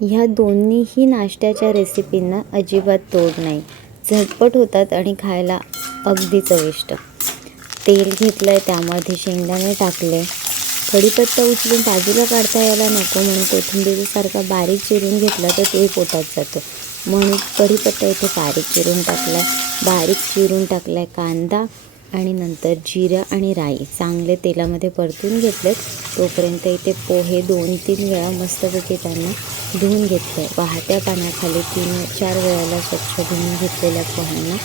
ह्या दोन्हीही नाश्त्याच्या रेसिपींना अजिबात तोड नाही. झटपट होतात आणि खायला अगदी चविष्ट. तेल घेतलं आहे, त्यामध्ये शेंगदाणे टाकले. कढीपत्ता उचलून बाजूला काढता यायला नको म्हणून कोथिंबीरीसारखा बारीक चिरून घेतला तर ते पोटात जातो, म्हणून कढीपत्ता इथे बारीक चिरून टाकला आहे. बारीक चिरून टाकला आहे कांदा आणि नंतर जिरं आणि राई चांगले तेलामध्ये परतून घेतलेत. तोपर्यंत इथे पोहे 2-3 वेळा मस्तपैकी त्यांना धुवून घेतले. वाहत्या पाण्याखाली 3-4 वेळेला स्वच्छ धुवून घेतलेल्या पोह्यांना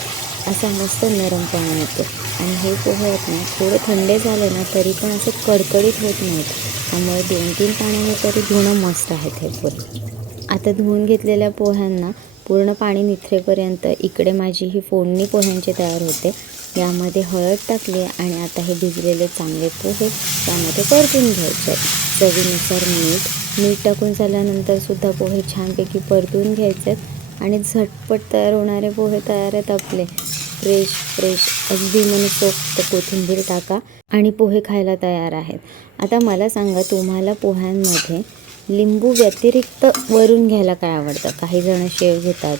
असा मस्त नरमपणा येतो. आणि हे पोहे आहेत ना, थोडे थंडे झाले ना तरी पण असे कडकडीत होत नाहीत. त्यामुळे 2-3 पाण्याने तरी धुणं मस्त आहेत हे पोहे. आता धुवून घेतलेल्या पोह्यांना पूर्ण पाणी निथरेपर्यंत इकडे माझी ही फोडणी पोह्यांची तयार होते. यामध्ये हळद टाकली आणि आता हे भिजलेले चांगले पोहे त्यामध्ये परतून घ्यायचे. चवीनुसार मीठ टाकून झाल्यानंतर सुद्धा पोहे छानपैकी परतून घ्यायचे आणि झटपट तयार होणारे पोहे तयार आहेत आपले. फ्रेश अगदी मनसोक्त कोथिंबीर टाका आणि पोहे खायला तयार आहेत. आता मला सांगा, तुम्हाला पोह्यांमध्ये लिंबू व्यतिरिक्त वरून घ्यायला काय आवडतं? काही जण शेव घेतात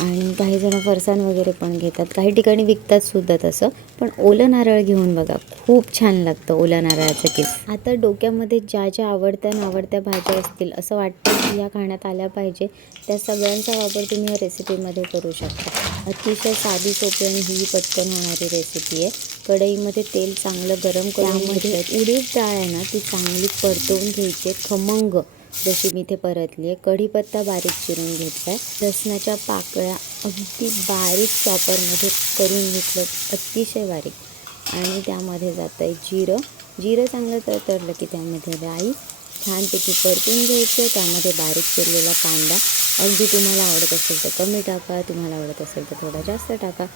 आणि काही जण फरसाण वगैरे पण घेतात. काही ठिकाणी विकतात सुद्धा तसं. पण ओलं नारळ घेऊन बघा, खूप छान लागतं ओल्या नारळाचं किस. आता डोक्यामध्ये ज्या आवडत्या भाज्या असतील, असं वाटतं की या खाण्यात आल्या पाहिजे, त्या सगळ्यांचा वापर तुम्ही या रेसिपीमध्ये करू शकता. अतिशय साधी, सोपी आणि ही पटकन होणारी रेसिपी आहे. कढईमध्ये तेल चांगलं गरम करून त्यामध्ये उडीद डाळ आहे ना, ती चांगली परतवून घ्यायची खमंग, जशी मी इथे परतली आहे. कढीपत्ता बारीक चिरून घेतला आहे. लसणाच्या पाकळ्या अगदी बारीक चॉपरमध्ये करून घेतलं, अतिशय बारीक. आणि त्यामध्ये जातं आहे जिरं चांगलं तळतळलं की त्यामध्ये राई छानपैकी परतून घ्यायचं. त्यामध्ये बारीक चिरलेला कांदा, अगदी तुम्हाला आवडत असेल तर कमी टाका, तुम्हाला आवडत असेल तर थोडा जास्त टाका.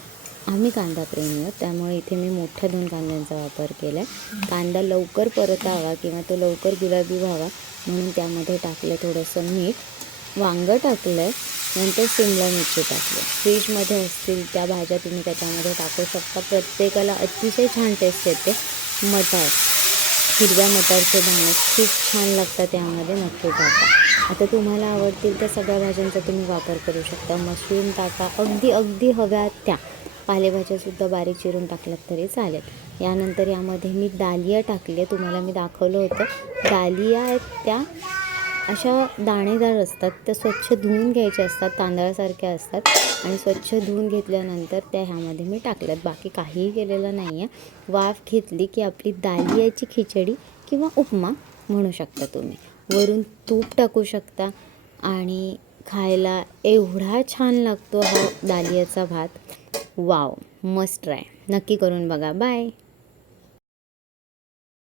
आम्ही कांदा प्रेमी आहोत, त्यामुळे इथे मी मोठ्या 2 कांद्यांचा वापर केला आहे. कांदा लवकर परतावा किंवा तो लवकर गुलाबी व्हावा म्हणून त्यामध्ये टाकलं थोडंसं मीठ. वांगं टाकलं आहे, नंतर शिमला मिरची टाकली. फ्रीजमध्ये असतील त्या भाज्या तुम्ही त्याच्यामध्ये टाकू शकता. प्रत्येकाला अतिशय छान टेस्ट येते. मटार, हिरव्या मटारचे दाणे खूप छान लागतात, त्यामध्ये नक्की टाका. आता तुम्हाला आवडतील त्या सगळ्या भाज्यांचा तुम्ही वापर करू शकता. मशरूम टाका, अगदी हव्या त्या पालेभाज्यासुद्धा बारीक चिरून टाकलात तरी चालेल. यानंतर यामध्ये मी डालिया टाकली आहे. तुम्हाला मी दाखवलं होतं. डालिया आहेत त्या अशा दाणेदार असतात, त्या स्वच्छ धुवून घ्यायच्या असतात, तांदळासारख्या असतात आणि स्वच्छ धुवून घेतल्यानंतर त्या ह्यामध्ये मी टाकल्यात. बाकी काहीही केलेलं नाही आहे. वाफ घेतली की आपली दालियाची खिचडी किंवा उपमा म्हणू शकता तुम्ही. वरून तूप टाकू शकता आणि खायला एवढा छान लागतो हा दालियाचा भात. Wow, must try. नक्की करून बघा. बाय.